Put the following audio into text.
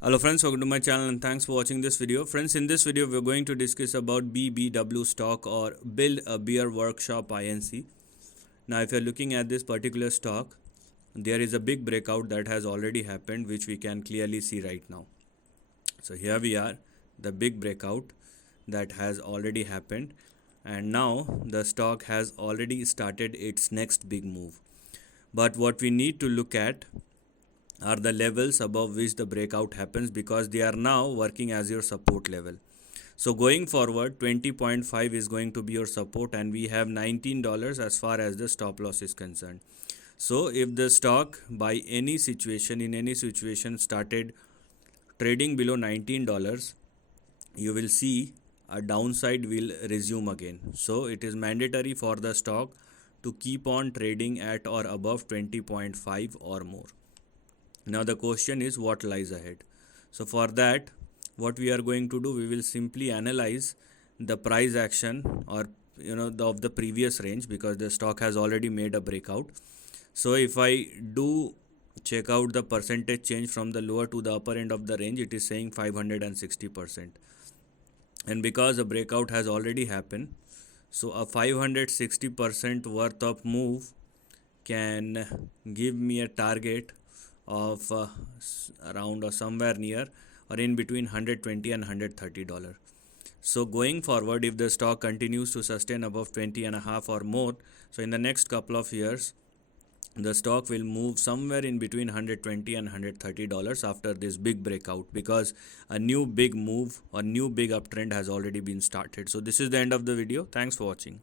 Hello friends, welcome to my channel and thanks for watching this video. Friends, in this video we're going to discuss about BBW stock or Build a Beer Workshop INC. Now if you're looking at this particular stock, there is a big breakout that has already happened, which we can clearly see right now. So here we are, the big breakout that has already happened, and now the stock has already started its next big move. But what we need to look at are the levels above which the breakout happens, because they are now working as your support level. So going forward, 20.5 is going to be your support, and we have $19 as far as the stop loss is concerned. So if the stock by any situation, in any situation, started trading below $19, you will see a downside will resume again. So it is mandatory for the stock to keep on trading at or above 20.5 or more. Now the question is what lies ahead. So for that, what we are going to do, we will simply analyze the price action or of the previous range, because the stock has already made a breakout. So if I do check out the percentage change from the lower to the upper end of the range, it is saying 560%. And because a breakout has already happened, so a 560% worth of move can give me a target of around or somewhere near or in between $120 and $130. So going forward, if the stock continues to sustain above 20.5 or more, so in the next couple of years, the stock will move somewhere in between $120 and $130 after this big breakout, because a new big move or new big uptrend has already been started. So this is the end of the video. Thanks for watching.